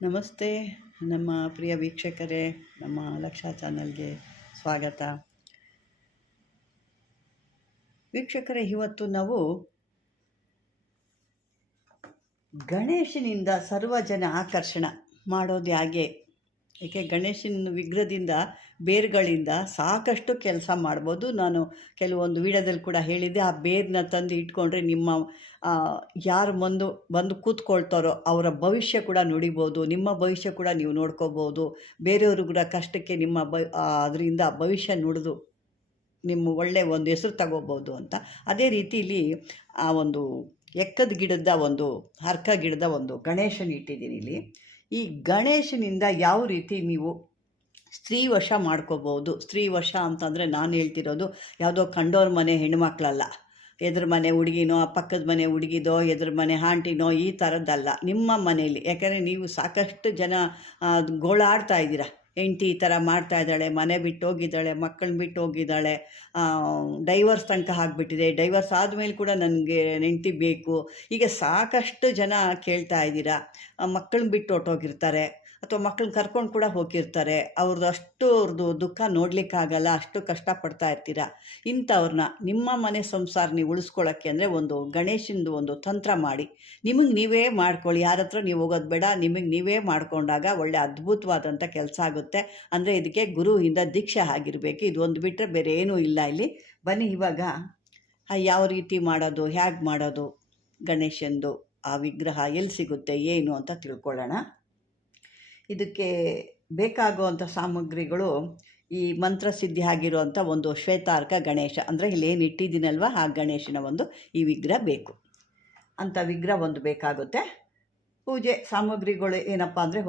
ನಮಸ್ತೆ ನಮ್ಮ ಪ್ರಿಯ ವೀಕ್ಷಕರೇ, ನಮ್ಮ ಲಕ್ಷ ಚಾನಲ್ಗೆ ಸ್ವಾಗತ. ವೀಕ್ಷಕರೇ, ಇವತ್ತು ನಾವು ಗಣೇಶನಿಂದ ಸರ್ವಜನ ಆಕರ್ಷಣ ಮಾಡೋದು ಹೇಗೆ. ಏಕೆ ಗಣೇಶನ ವಿಗ್ರಹದಿಂದ ಬೇರುಗಳಿಂದ ಸಾಕಷ್ಟು ಕೆಲಸ ಮಾಡ್ಬೋದು. ನಾನು ಕೆಲವೊಂದು ವಿಡಿಯೋದಲ್ಲಿ ಕೂಡ ಹೇಳಿದ್ದೆ, ಆ ಬೇರನ್ನ ತಂದು ಇಟ್ಕೊಂಡ್ರೆ ನಿಮ್ಮ ಯಾರು ಬಂದು ಕೂತ್ಕೊಳ್ತಾರೋ ಅವರ ಭವಿಷ್ಯ ಕೂಡ ನುಡಿಬೋದು, ನಿಮ್ಮ ಭವಿಷ್ಯ ಕೂಡ ನೀವು ನೋಡ್ಕೋಬೋದು. ಬೇರೆಯವ್ರಿಗೂ ಕಷ್ಟಕ್ಕೆ ನಿಮ್ಮ ಅದರಿಂದ ಭವಿಷ್ಯ ನುಡಿದು ನಿಮ್ಮ ಒಳ್ಳೆಯ ಒಂದು ಹೆಸರು ತಗೋಬೋದು ಅಂತ. ಅದೇ ರೀತಿಲಿ ಆ ಒಂದು ಎಕ್ಕದ ಗಿಡದ ಅರ್ಕ ಗಿಡದ ಗಣೇಶನ ಇಟ್ಟಿದ್ದೀನಿ ಇಲ್ಲಿ. ಈ ಗಣೇಶನಿಂದ ಯಾವ ರೀತಿ ನೀವು ಸ್ತ್ರೀವಶ ಮಾಡ್ಕೋಬೋದು. ಸ್ತ್ರೀವಶ ಅಂತಂದರೆ ನಾನು ಹೇಳ್ತಿರೋದು ಯಾವುದೋ ಕಂಡೋರ ಮನೆ ಹೆಣ್ಮಕ್ಳಲ್ಲ, ಎದುರು ಮನೆ ಹುಡುಗಿನೋ, ಪಕ್ಕದ ಮನೆ ಹುಡುಗಿದೋ, ಎದುರು ಮನೆ ಆಂಟಿನೋ, ಈ ಥರದ್ದಲ್ಲ. ನಿಮ್ಮ ಮನೆಯಲ್ಲಿ, ಯಾಕಂದರೆ ನೀವು ಸಾಕಷ್ಟು ಜನ ಗೋಳಾಡ್ತಾ ಇದ್ದೀರಾ, ಹೆಂಡತಿ ಈ ಥರ ಮಾಡ್ತಾಯಿದ್ದಾಳೆ, ಮನೆ ಬಿಟ್ಟು ಹೋಗಿದ್ದಾಳೆ, ಮಕ್ಕಳನ್ನ ಬಿಟ್ಟು ಹೋಗಿದ್ದಾಳೆ, ಡೈವರ್ಸ್ ತನಕ ಆಗಿಬಿಟ್ಟಿದೆ, ಡೈವರ್ಸ್ ಆದಮೇಲೆ ಕೂಡ ನನಗೆ ಹೆಂಡತಿ ಬೇಕು, ಹೀಗೆ ಸಾಕಷ್ಟು ಜನ ಕೇಳ್ತಾ ಇದ್ದೀರಾ. ಮಕ್ಕಳನ್ನ ಬಿಟ್ಟು ಹೊರ್ಟೋಗಿರ್ತಾರೆ ಅಥವಾ ಮಕ್ಕಳನ್ನ ಕರ್ಕೊಂಡು ಕೂಡ ಹೋಗಿರ್ತಾರೆ. ಅವ್ರದ್ದು ದುಃಖ ನೋಡಲಿಕ್ಕಾಗಲ್ಲ, ಅಷ್ಟು ಕಷ್ಟಪಡ್ತಾ ಇರ್ತೀರ. ಇಂಥವ್ರನ್ನ ನಿಮ್ಮ ಮನೆ ಸಂಸಾರ ನೀವು ಉಳಿಸ್ಕೊಳ್ಳೋಕ್ಕೆ ಅಂದರೆ ಗಣೇಶನದು ತಂತ್ರ ಮಾಡಿ ನಿಮಗೆ ನೀವೇ ಮಾಡ್ಕೊಳ್ಳಿ. ಯಾರ ಹತ್ರ ನೀವು ಹೋಗೋದು ಬೇಡ, ನಿಮಗೆ ನೀವೇ ಮಾಡಿಕೊಂಡಾಗ ಒಳ್ಳೆ ಅದ್ಭುತವಾದಂಥ ಕೆಲಸ ಆಗುತ್ತೆ. ಅಂದರೆ ಇದಕ್ಕೆ ಗುರುವಿಂದ ದೀಕ್ಷೆ ಆಗಿರಬೇಕು. ಇದು ಒಂದು ಬಿಟ್ಟರೆ ಬೇರೆ ಏನೂ ಇಲ್ಲ ಇಲ್ಲಿ. ಬನ್ನಿ ಇವಾಗ ಯಾವ ರೀತಿ ಮಾಡೋದು, ಹೇಗೆ ಮಾಡೋದು, ಗಣೇಶಂದು ಆ ವಿಗ್ರಹ ಎಲ್ಲಿ ಸಿಗುತ್ತೆ ಏನು ಅಂತ ತಿಳ್ಕೊಳ್ಳೋಣ. ಇದಕ್ಕೆ ಬೇಕಾಗುವಂಥ ಸಾಮಗ್ರಿಗಳು ಈ ಮಂತ್ರಸಿದ್ಧಿ ಆಗಿರುವಂಥ ಶ್ವೇತಾರ್ಕ ಗಣೇಶ, ಅಂದರೆ ಇಲ್ಲೇನು ಇಟ್ಟಿದ್ದೀನಲ್ವ ಆ ಗಣೇಶನ ಈ ವಿಗ್ರಹ ಬೇಕು. ಅಂಥ ವಿಗ್ರಹ ಬೇಕಾಗುತ್ತೆ. ಪೂಜೆ ಸಾಮಗ್ರಿಗಳು ಏನಪ್ಪ ಅಂದರೆ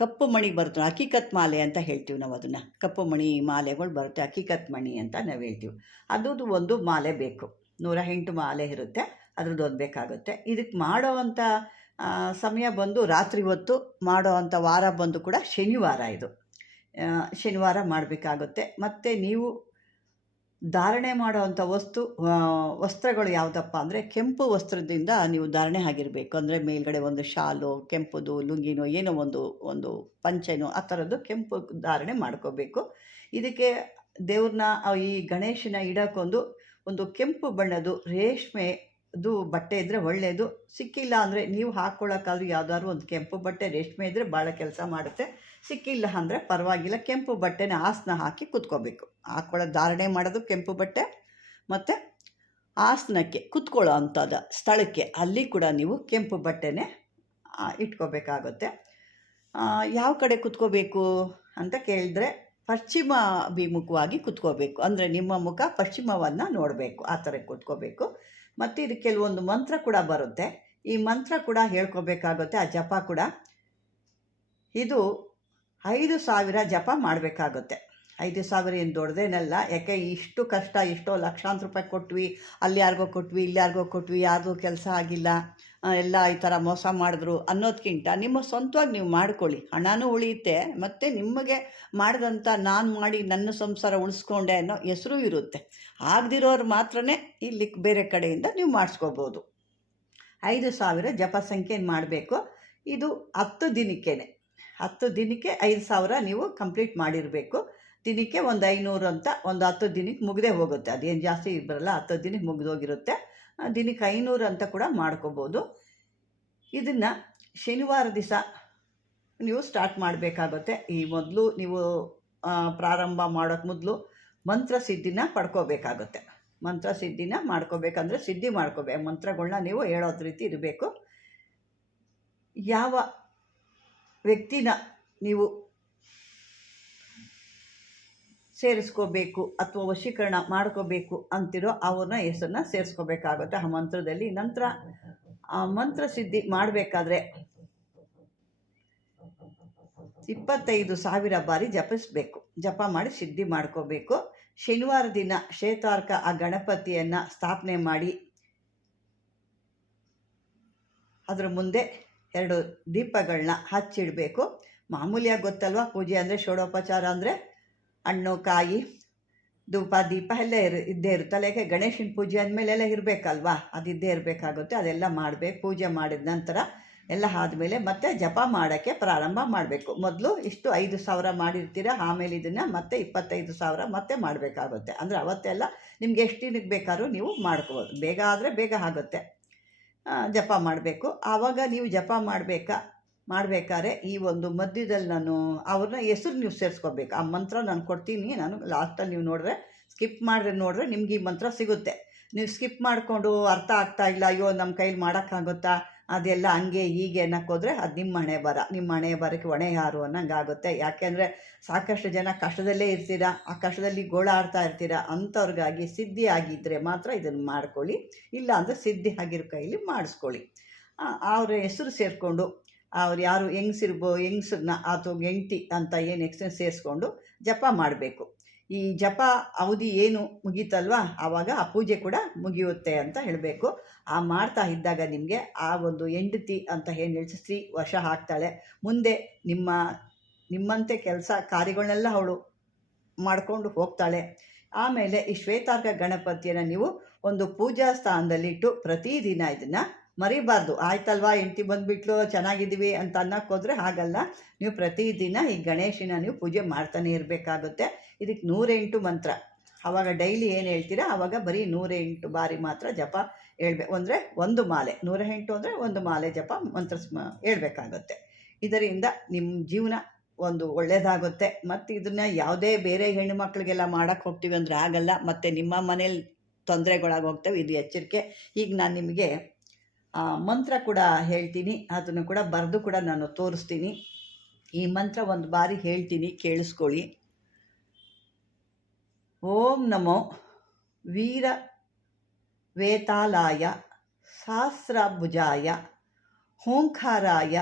ಕಪ್ಪು ಮಣಿ ಬರುತ್ತೆ, ಹಕ್ಕಿಕತ್ ಮಾಲೆ ಅಂತ ಹೇಳ್ತೀವಿ ನಾವು. ಅದನ್ನು ಕಪ್ಪು ಮಣಿ ಮಾಲೆಗಳು ಬರುತ್ತೆ, ಹಕ್ಕಿಕತ್ ಮಣಿ ಅಂತ ನಾವು ಹೇಳ್ತೀವಿ. ಅದು ಮಾಲೆ ಬೇಕು. 108 ಮಾಲೆ ಇರುತ್ತೆ, ಅದ್ರದ್ದು ಬೇಕಾಗುತ್ತೆ. ಇದಕ್ಕೆ ಮಾಡೋವಂಥ ಸಮಯ ರಾತ್ರಿ ಹೊತ್ತು ಮಾಡೋ ಅಂಥ ವಾರ ಕೂಡ ಶನಿವಾರ. ಇದು ಶನಿವಾರ ಮಾಡಬೇಕಾಗುತ್ತೆ. ಮತ್ತು ನೀವು ಧಾರಣೆ ಮಾಡೋವಂಥ ವಸ್ತ್ರಗಳು ಯಾವುದಪ್ಪ ಅಂದರೆ ಕೆಂಪು ವಸ್ತ್ರದಿಂದ ನೀವು ಧಾರಣೆ ಆಗಿರಬೇಕು. ಅಂದರೆ ಮೇಲ್ಗಡೆ ಶಾಲು, ಕೆಂಪುದು ಲುಂಗಿನೋ ಏನೋ ಒಂದು ಪಂಚೆನೋ ಆ ಥರದ್ದು ಕೆಂಪು ಧಾರಣೆ ಮಾಡ್ಕೋಬೇಕು. ಇದಕ್ಕೆ ದೇವ್ರನ್ನ ಈ ಗಣೇಶನ ಇಡೋಕ್ಕೊಂದು ಕೆಂಪು ಬಣ್ಣದ್ದು ರೇಷ್ಮೆದು ಬಟ್ಟೆ ಇದ್ದರೆ ಒಳ್ಳೆಯದು. ಸಿಕ್ಕಿಲ್ಲ ಅಂದರೆ ನೀವು ಹಾಕ್ಕೊಳ್ಳೋಕ್ಕಾದ್ರೂ ಯಾವುದಾದ್ರು ಒಂದು ಕೆಂಪು ಬಟ್ಟೆ ರೇಷ್ಮೆ ಇದ್ದರೆ ಭಾಳ ಕೆಲಸ ಮಾಡುತ್ತೆ. ಸಿಕ್ಕಿಲ್ಲ ಅಂದರೆ ಪರವಾಗಿಲ್ಲ, ಕೆಂಪು ಬಟ್ಟೆನ ಆಸನ ಹಾಕಿ ಕುತ್ಕೋಬೇಕು. ಧಾರಣೆ ಮಾಡೋದು ಕೆಂಪು ಬಟ್ಟೆ, ಮತ್ತು ಆಸನಕ್ಕೆ ಕುತ್ಕೊಳ್ಳೋ ಅಂಥದ್ದು ಸ್ಥಳಕ್ಕೆ ಅಲ್ಲಿ ಕೂಡ ನೀವು ಕೆಂಪು ಬಟ್ಟೆನೇ ಇಟ್ಕೋಬೇಕಾಗುತ್ತೆ. ಯಾವ ಕಡೆ ಕುತ್ಕೋಬೇಕು ಅಂತ ಕೇಳಿದ್ರೆ ಪಶ್ಚಿಮ ಅಭಿಮುಖವಾಗಿ ಕುತ್ಕೋಬೇಕು. ಅಂದರೆ ನಿಮ್ಮ ಮುಖ ಪಶ್ಚಿಮವನ್ನು ನೋಡಬೇಕು, ಆ ಥರ ಕುತ್ಕೋಬೇಕು. ಮತ್ತು ಇದು ಕೆಲವೊಂದು ಮಂತ್ರ ಕೂಡ ಬರುತ್ತೆ, ಈ ಮಂತ್ರ ಕೂಡ ಹೇಳ್ಕೋಬೇಕಾಗುತ್ತೆ. ಆ ಜಪ ಕೂಡ ಇದು 5,000 ಜಪ ಮಾಡಬೇಕಾಗುತ್ತೆ. 5,000 ಏನು ದೊಡ್ಡದೇನಲ್ಲ. ಯಾಕೆ ಇಷ್ಟು ಕಷ್ಟ, ಎಷ್ಟೋ ಲಕ್ಷಾಂತರ ರೂಪಾಯಿ ಕೊಟ್ವಿ, ಅಲ್ಲಿ ಯಾರಿಗೋ ಕೊಟ್ವಿ, ಇಲ್ಲಿ ಯಾರಿಗೋ ಕೊಟ್ವಿ, ಯಾರ್ದು ಕೆಲಸ ಆಗಿಲ್ಲ, ಎಲ್ಲ ಈ ಥರ ಮೋಸ ಮಾಡಿದ್ರು ಅನ್ನೋದಕ್ಕಿಂತ ನಿಮ್ಮ ಸ್ವಂತವಾಗಿ ನೀವು ಮಾಡ್ಕೊಳ್ಳಿ, ಹಣನೂ ಉಳಿಯುತ್ತೆ. ಮತ್ತು ನಿಮಗೆ ಮಾಡಿದಂಥ ನಾನು ಮಾಡಿ ನನ್ನ ಸಂಸಾರ ಉಳಿಸ್ಕೊಂಡೆ ಅನ್ನೋ ಹೆಸರು ಇರುತ್ತೆ. ಆಗದಿರೋರು ಮಾತ್ರನೇ ಇಲ್ಲಿ ಬೇರೆ ಕಡೆಯಿಂದ ನೀವು ಮಾಡಿಸ್ಕೋಬೋದು. 5,000 ಜಪ ಸಂಖ್ಯೆಯನ್ನು ಮಾಡಬೇಕು. ಇದು 10 ದಿನಕ್ಕೇನೆ, 10 ದಿನಕ್ಕೆ 5,000 ನೀವು ಕಂಪ್ಲೀಟ್ ಮಾಡಿರಬೇಕು. ದಿನಕ್ಕೆ 500 ಅಂತ 10 ದಿನಕ್ಕೆ ಮುಗದೆ ಹೋಗುತ್ತೆ. ಅದೇನು ಜಾಸ್ತಿ ಬರಲ್ಲ, 10 ದಿನಕ್ಕೆ ಮುಗಿದೋಗಿರುತ್ತೆ. ದಿನಕ್ಕೆ 500 ಅಂತ ಕೂಡ ಮಾಡ್ಕೋಬೋದು. ಇದನ್ನು ಶನಿವಾರ ದಿವಸ ನೀವು ಸ್ಟಾರ್ಟ್ ಮಾಡಬೇಕಾಗುತ್ತೆ. ಈ ಮೊದಲು ನೀವು ಪ್ರಾರಂಭ ಮಾಡೋಕ್ಕೆ ಮೊದಲು ಮಂತ್ರಸಿದ್ಧಿನ ಪಡ್ಕೋಬೇಕಾಗುತ್ತೆ. ಮಂತ್ರಸಿದ್ಧಿನ ಮಾಡ್ಕೋಬೇಕಂದ್ರೆ ಸಿದ್ಧಿ ಮಾಡ್ಕೋಬೇಕು. ಮಂತ್ರಗಳನ್ನ ನೀವು ಹೇಳೋದು ರೀತಿ ಇರಬೇಕು. ಯಾವ ವ್ಯಕ್ತಿನ ನೀವು ಸೇರಿಸ್ಕೋಬೇಕು ಅಥವಾ ವಶೀಕರಣ ಮಾಡ್ಕೋಬೇಕು ಅಂತಿರೋ ಅವ್ರನ್ನ ಹೆಸರನ್ನ ಸೇರಿಸ್ಕೋಬೇಕಾಗುತ್ತೆ ಆ ಮಂತ್ರದಲ್ಲಿ. ನಂತರ ಆ ಮಂತ್ರಸಿದ್ಧಿ ಮಾಡಬೇಕಾದ್ರೆ 25,000 ಬಾರಿ ಜಪಿಸಬೇಕು. ಜಪ ಮಾಡಿ ಸಿದ್ಧಿ ಮಾಡ್ಕೋಬೇಕು. ಶನಿವಾರ ದಿನ ಶ್ವೇತಾರ್ಕ ಆ ಗಣಪತಿಯನ್ನು ಸ್ಥಾಪನೆ ಮಾಡಿ ಅದರ ಮುಂದೆ 2 ದೀಪಗಳನ್ನ ಹಚ್ಚಿಡಬೇಕು. ಮಾಮೂಲಿಯಾಗಿ ಗೊತ್ತಲ್ವ, ಪೂಜೆ ಅಂದರೆ ಷೋಡೋಪಚಾರ ಅಂದರೆ ಹಣ್ಣು ಕಾಯಿ ಧೂಪ ದೀಪ ಎಲ್ಲ ಇದ್ದೇ ಇರುತ್ತಲ್ಲ. ಯಾಕೆ ಗಣೇಶನ ಪೂಜೆ ಅಂದಮೇಲೆ ಎಲ್ಲ ಇರಬೇಕಲ್ವಾ, ಅದಿದ್ದೇ ಇರಬೇಕಾಗುತ್ತೆ. ಅದೆಲ್ಲ ಮಾಡಬೇಕು. ಪೂಜೆ ಮಾಡಿದ ನಂತರ ಎಲ್ಲ ಆದಮೇಲೆ ಮತ್ತೆ ಜಪ ಮಾಡೋಕ್ಕೆ ಪ್ರಾರಂಭ ಮಾಡಬೇಕು. ಮೊದಲು ಇಷ್ಟು 5,000 ಮಾಡಿರ್ತೀರ, ಆಮೇಲೆ ಇದನ್ನು ಮತ್ತೆ 25,000 ಮತ್ತೆ ಮಾಡಬೇಕಾಗುತ್ತೆ. ಅಂದರೆ ಅವತ್ತೆಲ್ಲ ನಿಮ್ಗೆ ಎಷ್ಟು ದಿನಕ್ಕೆ ಬೇಕಾದ್ರೂ ನೀವು ಮಾಡ್ಕೋಬೋದು. ಬೇಗ ಆದರೆ ಬೇಗ ಆಗುತ್ತೆ. ಜಪ ಮಾಡಬೇಕು. ಆವಾಗ ನೀವು ಜಪ ಮಾಡಬೇಕಾದ್ರೆ ಈ ಒಂದು ಮಧ್ಯದಲ್ಲಿ ನಾನು ಅವ್ರನ್ನ ಹೆಸರು ನೀವು ಸೇರಿಸ್ಕೋಬೇಕು. ಆ ಮಂತ್ರ ನಾನು ಕೊಡ್ತೀನಿ, ನಾನು ಲಾಸ್ಟಲ್ಲಿ ನೀವು ಸ್ಕಿಪ್ ನೋಡಿದ್ರೆ ನಿಮ್ಗೆ ಈ ಮಂತ್ರ ಸಿಗುತ್ತೆ. ನೀವು ಸ್ಕಿಪ್ ಮಾಡಿಕೊಂಡು ಅರ್ಥ ಆಗ್ತಾ ಇಲ್ಲ, ಅಯ್ಯೋ ನಮ್ಮ ಕೈಲಿ ಮಾಡೋಕ್ಕಾಗುತ್ತಾ, ಅದೆಲ್ಲ ಹಂಗೆ ಹೀಗೆ ಅನ್ನೋಕ್ಕೋದ್ರೆ ಅದು ನಿಮ್ಮ ಹಣೆ ಬರೋಕ್ಕೆ ಹೊಣೆ ಯಾರು ಅನ್ನಂಗೆ ಆಗುತ್ತೆ. ಯಾಕೆಂದರೆ ಸಾಕಷ್ಟು ಜನ ಕಷ್ಟದಲ್ಲೇ ಇರ್ತೀರ, ಆ ಕಷ್ಟದಲ್ಲಿ ಗೋಳಾಡ್ತಾ ಇರ್ತೀರ. ಅಂಥವ್ರಿಗಾಗಿ ಸಿದ್ಧಿ ಆಗಿದ್ದರೆ ಮಾತ್ರ ಇದನ್ನು ಮಾಡ್ಕೊಳ್ಳಿ, ಇಲ್ಲ ಅಂದರೆ ಸಿದ್ಧಿ ಆಗಿರೋ ಕೈಲಿ ಮಾಡಿಸ್ಕೊಳ್ಳಿ. ಅವ್ರ ಹೆಸರು ಸೇರಿಕೊಂಡು ಅವ್ರು ಯಾರು ಹೆಂಗಸರನ್ನ ಅಥವಾ ಹೆಂಡ್ತಿ ಅಂತ ಏನು ಹೆಸರು ಸೇರಿಸ್ಕೊಂಡು ಜಪ ಮಾಡಬೇಕು. ಈ ಜಪ ಅವಧಿ ಏನು ಮುಗೀತಲ್ವ, ಆವಾಗ ಆ ಪೂಜೆ ಕೂಡ ಮುಗಿಯುತ್ತೆ ಅಂತ ಹೇಳಬೇಕು. ಆ ಮಾಡ್ತಾ ಇದ್ದಾಗ ನಿಮಗೆ ಆ ಒಂದು ಹೆಂಡತಿ ಅಂತ ಏನು ಹೇಳಿ ಸ್ತ್ರೀ ವಶ ಆಗ್ತಾಳೆ. ಮುಂದೆ ನಿಮ್ಮಂತೆ ಕೆಲಸ ಕಾರ್ಯಗಳನ್ನೆಲ್ಲ ಅವಳು ಮಾಡಿಕೊಂಡು ಹೋಗ್ತಾಳೆ. ಆಮೇಲೆ ಈ ಶ್ವೇತಾರ್ಕ ಗಣಪತಿಯನ್ನು ನೀವು ಒಂದು ಪೂಜಾ ಸ್ಥಾನದಲ್ಲಿಟ್ಟು ಪ್ರತಿದಿನ ಇದನ್ನು ಮರಿಬಾರ್ದು. ಆಯ್ತಲ್ವಾ, ಹೆಂಡತಿ ಬಂದುಬಿಟ್ಲು ಚೆನ್ನಾಗಿದ್ದೀವಿ ಅಂತ ಅನ್ನೋಕ್ಕೋದ್ರೆ ಹಾಗಲ್ಲ. ನೀವು ಪ್ರತಿದಿನ ಈ ಗಣೇಶನ ನೀವು ಪೂಜೆ ಮಾಡ್ತಾನೆ ಇರಬೇಕಾಗುತ್ತೆ. ಇದಕ್ಕೆ 108 ಮಂತ್ರ. ಆವಾಗ ಡೈಲಿ ಏನು ಹೇಳ್ತೀರಾ ಆವಾಗ ಬರೀ 108 ಬಾರಿ ಮಾತ್ರ ಜಪ ಹೇಳ್ಬೇಕು. ಅಂದರೆ ಒಂದು ಮಾಲೆ 108 ಅಂದರೆ ಒಂದು ಮಾಲೆ ಜಪ ಮಂತ್ರ ಹೇಳ್ಬೇಕಾಗುತ್ತೆ. ಇದರಿಂದ ನಿಮ್ಮ ಜೀವನ ಒಂದು ಒಳ್ಳೆಯದಾಗುತ್ತೆ. ಮತ್ತು ಇದನ್ನು ಯಾವುದೇ ಬೇರೆ ಹೆಣ್ಣು ಮಕ್ಕಳಿಗೆಲ್ಲ ಮಾಡೋಕ್ಕೆ ಹೋಗ್ತೀವಿ ಅಂದರೆ ಆಗಲ್ಲ, ಮತ್ತು ನಿಮ್ಮ ಮನೇಲಿ ತೊಂದರೆಗಳಾಗಿ ಹೋಗ್ತವೆ. ಇದು ಎಚ್ಚರಿಕೆ. ಈಗ ನಾನು ನಿಮಗೆ ಮಂತ್ರ ಕೂಡ ಹೇಳ್ತೀನಿ, ಅದನ್ನು ಕೂಡ ಬರೆದು ಕೂಡ ನಾನು ತೋರಿಸ್ತೀನಿ. ಈ ಮಂತ್ರ ಒಂದು ಬಾರಿ ಹೇಳ್ತೀನಿ, ಕೇಳಿಸ್ಕೊಳ್ಳಿ. ಓಂ ನಮೋ ವೀರ ವೇತಾಲಾಯ ಸಹಸ್ರಭುಜಾಯ ಓಂಕಾರಾಯ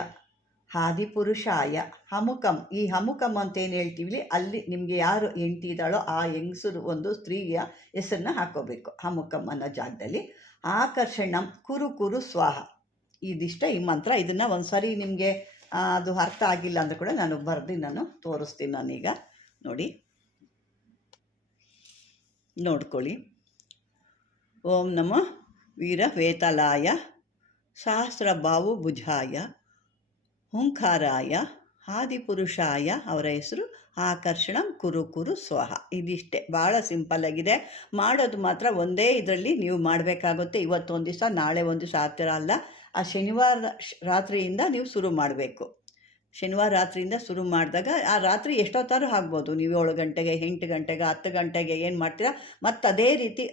ಆದಿಪುರುಷಾಯ ಹಮುಕಂ. ಈ ಹಮುಕಂ ಅಂತ ಏನು ಹೇಳ್ತೀವಿ, ಅಲ್ಲಿ ನಿಮಗೆ ಯಾರು ಹೆಂಡತಿ ಇದ್ದಾಳೋ ಆ ಹೆಂಗಸರು ಒಂದು ಸ್ತ್ರೀಯ ಹೆಸರನ್ನ ಹಾಕ್ಕೋಬೇಕು. ಹಮುಕಂ ಅನ್ನೋ ಜಾಗದಲ್ಲಿ ಆಕರ್ಷಣಂ ಕುರು ಕುರು ಸ್ವಾಹ. ಇದಿಷ್ಟ ಈ ಮಂತ್ರ. ಇದನ್ನು ಒಂದು ಸಾರಿ ನಿಮಗೆ ಅದು ಅರ್ಥ ಆಗಿಲ್ಲ ಅಂದರೆ ಕೂಡ ನಾನು ನಾನು ತೋರಿಸ್ತೀನಿ. ನಾನೀಗ ನೋಡ್ಕೊಳ್ಳಿ. ಓಂ ನಮೋ ವೀರ ವೇತಲಾಯ ಸಹಸ್ರಬಾಹು ಭುಜಾಯ ಓಂಕಾರಾಯ ಆದಿಪುರುಷಾಯ, ಅವರ ಹೆಸರು ಆಕರ್ಷಣಂ ಕುರು ಕುರು ಸ್ವಹ. ಇದಿಷ್ಟೇ, ಭಾಳ ಸಿಂಪಲ್ಲಾಗಿದೆ. ಮಾಡೋದು ಮಾತ್ರ ಒಂದೇ ಇದರಲ್ಲಿ ನೀವು ಮಾಡಬೇಕಾಗುತ್ತೆ. ಇವತ್ತೊಂದು ದಿವಸ, ನಾಳೆ ಒಂದು ದಿವಸ ಆ ಥರ ಅಲ್ಲ. ಆ ಶನಿವಾರ ರಾತ್ರಿಯಿಂದ ನೀವು ಶುರು ಮಾಡಬೇಕು. ಶನಿವಾರ ರಾತ್ರಿಯಿಂದ ಶುರು ಮಾಡಿದಾಗ ಆ ರಾತ್ರಿ ಎಷ್ಟೊತ್ತಾದ್ರೂ ಆಗ್ಬೋದು. ನೀವು 7 ಗಂಟೆಗೆ, 8 ಗಂಟೆಗೆ, 10 ಗಂಟೆಗೆ ಏನು ಮಾಡ್ತೀರಾ, ಮತ್ತು ಅದೇ ರೀತಿ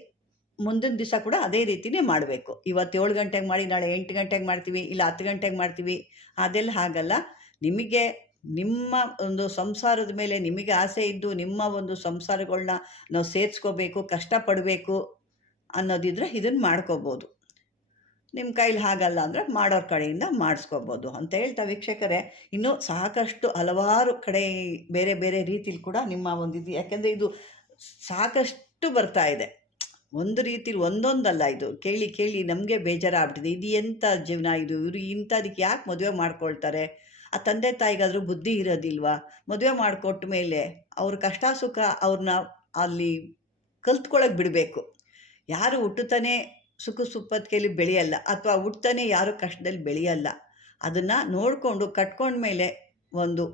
ಮುಂದಿನ ದಿವಸ ಕೂಡ ಅದೇ ರೀತಿಯೇ ಮಾಡಬೇಕು. ಇವತ್ತು 7 ಗಂಟೆಗೆ ಮಾಡಿ ನಾಳೆ 8 ಗಂಟೆಗೆ ಮಾಡ್ತೀವಿ, ಇಲ್ಲ 10 ಗಂಟೆಗೆ ಮಾಡ್ತೀವಿ, ಅದೆಲ್ಲ ಹಾಗಲ್ಲ. ನಿಮಗೆ ನಿಮ್ಮ ಒಂದು ಸಂಸಾರದ ಮೇಲೆ ನಿಮಗೆ ಆಸೆ ಇದ್ದು ನಿಮ್ಮ ಒಂದು ಸಂಸಾರಗಳನ್ನ ನಾವು ಸೇರಿಸ್ಕೋಬೇಕು, ಕಷ್ಟಪಡಬೇಕು ಅನ್ನೋದಿದ್ರೆ ಇದನ್ನು ಮಾಡ್ಕೋಬೋದು. ನಿಮ್ಮ ಕೈಲಿ ಹಾಗಲ್ಲ ಅಂದರೆ ಮಾಡೋರ ಕಡೆಯಿಂದ ಮಾಡಿಸ್ಕೋಬೋದು ಅಂತ ಹೇಳ್ತಾ ವೀಕ್ಷಕರೇ, ಇನ್ನೂ ಸಾಕಷ್ಟು ಹಲವಾರು ಕಡೆ ಬೇರೆ ಬೇರೆ ರೀತಿಲಿ ಕೂಡ ನಿಮ್ಮ ಒಂದು ಇದು, ಯಾಕೆಂದರೆ ಇದು ಸಾಕಷ್ಟು ಬರ್ತಾ ಇದೆ. ಒಂದು ರೀತಿಲಿ ಒಂದೊಂದಲ್ಲ, ಇದು ಕೇಳಿ ಕೇಳಿ ನಮಗೆ ಬೇಜಾರಾಗ್ಬಿಟ್ಟಿದೆ. ಇದು ಎಂಥ ಜೀವನ ಇದು, ಇವರು ಇಂಥದಕ್ಕೆ ಯಾಕೆ ಮದುವೆ ಮಾಡ್ಕೊಳ್ತಾರೆ? ಆ ತಂದೆ ತಾಯಿಗಾದರೂ ಬುದ್ಧಿ ಇರೋದಿಲ್ವಾ? ಮದುವೆ ಮಾಡಿಕೊಟ್ಟ ಮೇಲೆ ಅವ್ರ ಕಷ್ಟ ಸುಖ ಅವ್ರನ್ನ ಅಲ್ಲಿ ಕಲ್ತ್ಕೊಳ್ಳೋಕೆ ಬಿಡಬೇಕು. ಯಾರು ಹುಟ್ಟುತ್ತಾನೆ ಸುಖ ಸುಪ್ಪತ್ತಿಗೆಯಲ್ಲಿ ಬೆಳೆಯಲ್ಲ, ಅಥವಾ ಹುಟ್ಟತಾನೆ ಯಾರು ಕಷ್ಟದಲ್ಲಿ ಬೆಳೆಯಲ್ಲ. ಅದನ್ನು ನೋಡಿಕೊಂಡು ಕಟ್ಕೊಂಡ ಮೇಲೆ ಒಂದು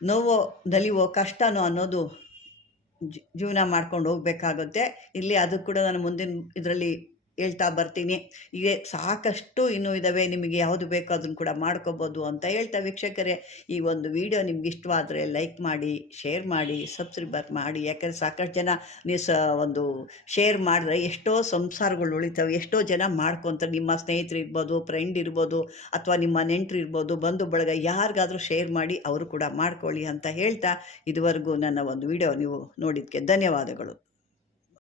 ನೋವೋ ನಲಿವೋ ಕಷ್ಟನೋ ಅನ್ನೋದು ಜೀವನ ಮಾಡ್ಕೊಂಡು ಹೋಗಬೇಕಾಗುತ್ತೆ. ಇಲ್ಲಿ ಅದು ಕೂಡ ನಾನು ಮುಂದಿನ ಇದರಲ್ಲಿ ಹೇಳ್ತಾ ಬರ್ತೀನಿ. ಹೀಗೆ ಸಾಕಷ್ಟು ಇನ್ನೂ ಇದ್ದಾವೆ, ನಿಮಗೆ ಯಾವುದು ಬೇಕೋ ಅದನ್ನು ಕೂಡ ಮಾಡ್ಕೋಬೋದು ಅಂತ ಹೇಳ್ತಾ ವೀಕ್ಷಕರೇ, ಈ ಒಂದು ವಿಡಿಯೋ ನಿಮ್ಗೆ ಇಷ್ಟವಾದರೆ ಲೈಕ್ ಮಾಡಿ, ಶೇರ್ ಮಾಡಿ, ಸಬ್ಸ್ಕ್ರೈಬ್ ಮಾಡಿ. ಯಾಕಂದರೆ ಸಾಕಷ್ಟು ಜನ ನೀವು ಒಂದು ಶೇರ್ ಮಾಡಿದ್ರೆ ಎಷ್ಟೋ ಸಂಸಾರಗಳು ಉಳಿತವೆ, ಎಷ್ಟೋ ಜನ ಮಾಡ್ಕೊತಾರೆ. ನಿಮ್ಮ ಸ್ನೇಹಿತರು ಇರ್ಬೋದು, ಫ್ರೆಂಡ್ ಇರ್ಬೋದು, ಅಥವಾ ನಿಮ್ಮ ನೆಂಟರು ಇರ್ಬೋದು, ಬಂಧು ಬಳಗ, ಯಾರಿಗಾದರೂ ಶೇರ್ ಮಾಡಿ ಅವರು ಕೂಡ ಮಾಡ್ಕೊಳ್ಳಿ ಅಂತ ಹೇಳ್ತಾ, ಇದುವರೆಗೂ ನನ್ನ ಒಂದು ವಿಡಿಯೋ ನೀವು ನೋಡಿದ್ದಕ್ಕೆ ಧನ್ಯವಾದಗಳು.